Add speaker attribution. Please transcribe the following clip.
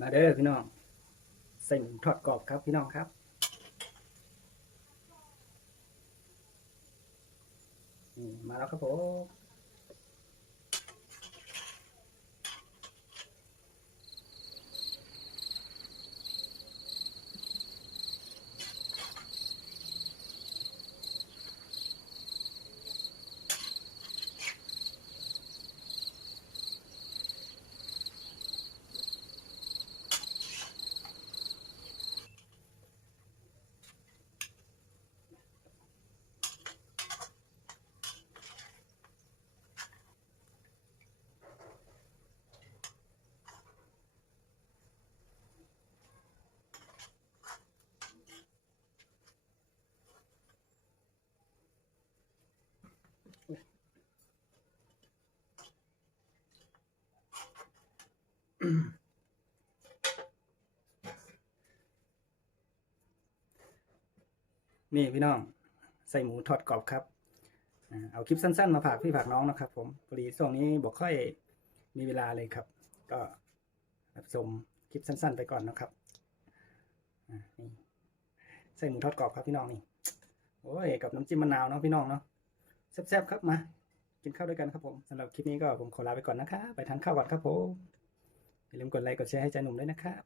Speaker 1: มาเด้อพี่น้องใส่หมูทอดกรอบครับพี่น้องครับมาแล้วครับผม นี่พี่น้อง ใส่หมูทอดกรอบครับ เอาคลิปสั้นๆ มาฝากพี่ฝากน้องนะครับ ผมพอดีช่วงนี้บอกค่อยมีเวลาเลยครับ ก็รับชมคลิปสั้น ๆ ไปก่อนนะครับใส่หมูทอดกรอบครับพี่น้องนี่โอ้ยกับน้ำจิ้มมะนาวเนาะพี่น้องเนาะ แซ่บๆครับมา กินข้าวด้วยกันครับผมสำหรับคลิปนี้ก็ผมขอลาไปก่อนนะครับไปทานข้าวก่อนครับผมอย่าลืมกดไลค์กดแชร์ให้ใจหนุ่มด้วยนะครับ